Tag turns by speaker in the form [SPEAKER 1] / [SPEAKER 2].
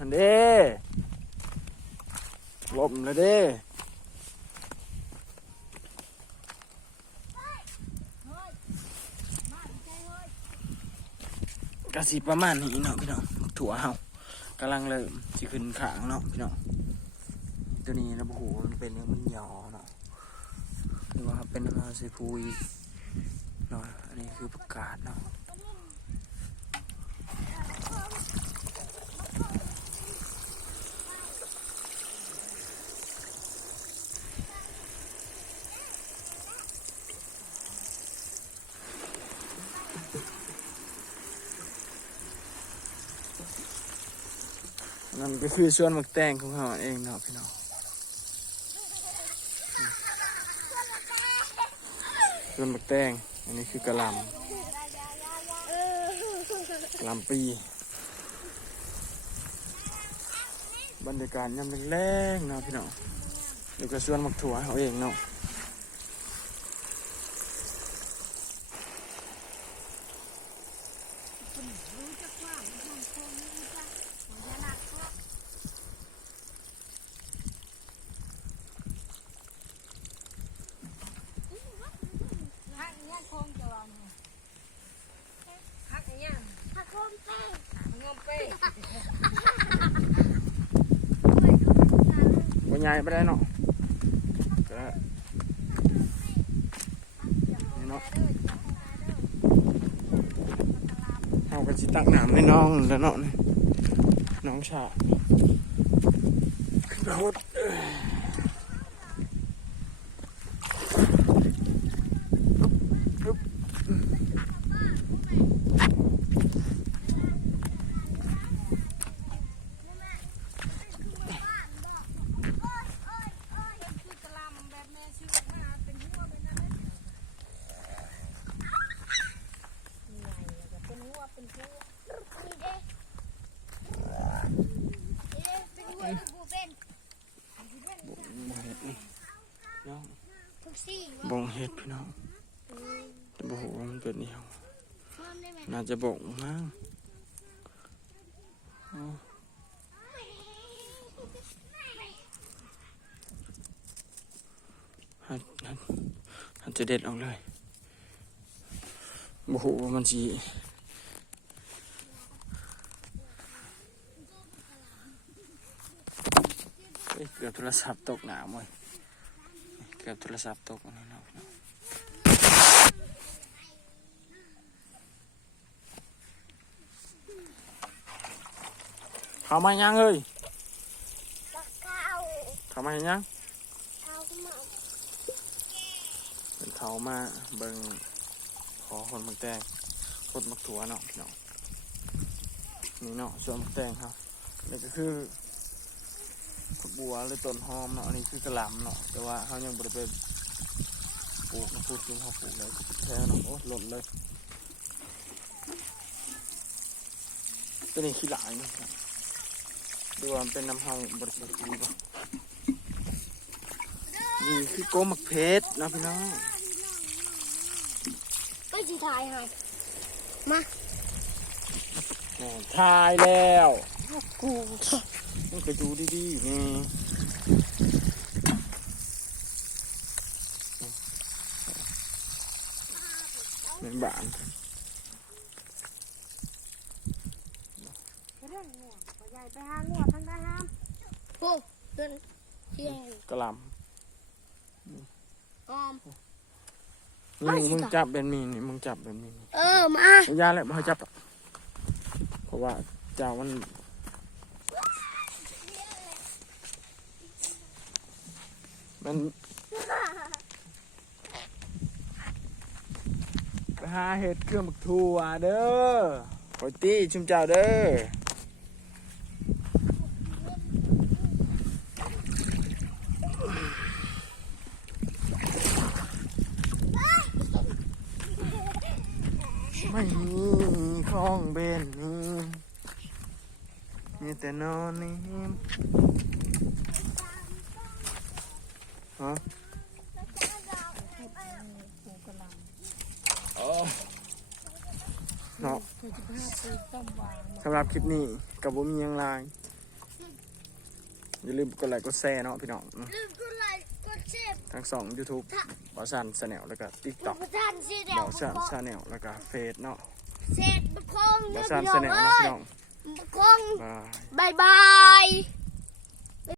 [SPEAKER 1] อันเด้ลมแล้วเด้กระสิประมาณนี้เนาะพี่น้องถั่วเฮากำลังเริ่มสิขึ้นขางเนาะพี่น้องตัวนี้นะโอ้โหมันเป็นยังมันหยอเนาะหรือว่าเป็นมาซีฟูอีเนาะอันนี้คือประกาศเนาะ นั่นก็คือส่วนมักแตงของเขาเองเนาะพี่น้องส่วนมักแตงอันนี้คือกระลำกระลำปี บรรยากาศยามแรงๆเนาะพี่น้องแล้วก็ส่วนมักถั่วเขาเองเนาะ หญ่ไปได้เนาะก็นี่เนาะเอากระชิตักหนามให้น้องแล้วเนาะน้องชาขึ้นมาหด น้องบงเห็ดพี่น้องแต่บอกว่ามันเป็นเหนียวน่าจะบงมั้งเอาหันหันหันจะเด็ดออกเลยบอกว่ามันสี เฮ้ยเกือบโทรศัพท์ตกหนามเลยเกือบโทรศัพท์ตกนี่เนาะพี่น้องเขามายังเอ้ยเขามายังเป็นเขามาเบิ่งขอคนมักแตงคนมักถั่วเนาะพี่น้องนี่เนาะส่วนมักแตงครับนี่ก็คือ ผักบัวหรือต้นหอมเนาะอันนี้คือกระหล่ำเนาะแต่ว่าเขายังบริเวณปลูกนะพูดจริงเขาปลูกเลยแท้เนาะโอ้หล่นเลยตัวนี้ขี้หลายนะครับดูว่ามันเป็นน้ำเฮาบริสุทธิ์ดีป่ะนี่คือโกมักเพชรนะพี่น้อง
[SPEAKER 2] ก็จีทายให้
[SPEAKER 1] แหม่ทายแล้ว กูมันก็ดูดีๆนี่เป็นบ้าน
[SPEAKER 2] เรื่องงัวใหญ่ไปหางัวทั้งได้ห้ามโอ้ต้นเที่ยง
[SPEAKER 1] กระหล
[SPEAKER 2] ออมำ
[SPEAKER 1] นี่มึงจับเป็นมีนี่มึงจับเป็นมีน
[SPEAKER 2] เออมา
[SPEAKER 1] ยาแหละมาจับอะเพราะว่าเจ้ามัน มัน ไปหาเห็ดเครื่องบักทัวเด้อโอยตี้ชุมเจ้าเด้อไม่มีของเบนนี่มีแต่นอนนี่ ฮะโอ้เนาะ
[SPEAKER 2] เธอจะพาไปต้มหวาน
[SPEAKER 1] สำหรับคลิปนี้กับผมมีหยังไลายอย่าลืมกดไลค์กดแชร์เนาะพี่น้องอืม
[SPEAKER 2] ลืมกดไลค์กดแชร์
[SPEAKER 1] ทั้งสอง YouTube บอสันชาแนลแล้วก็
[SPEAKER 2] ทุ
[SPEAKER 1] TikTok
[SPEAKER 2] กท่านสิเดี
[SPEAKER 1] บ
[SPEAKER 2] ยว
[SPEAKER 1] อสันชาแนลแล้วก็เฟซเนาะ
[SPEAKER 2] เสร็จบุคคล
[SPEAKER 1] บอ
[SPEAKER 2] เดี๋ยว
[SPEAKER 1] สัน
[SPEAKER 2] พี่น้
[SPEAKER 1] ชา
[SPEAKER 2] อง
[SPEAKER 1] แนล
[SPEAKER 2] เอ้
[SPEAKER 1] เนาะ
[SPEAKER 2] ย
[SPEAKER 1] พี่น้อง
[SPEAKER 2] บุคคล
[SPEAKER 1] บาย
[SPEAKER 2] บายบาย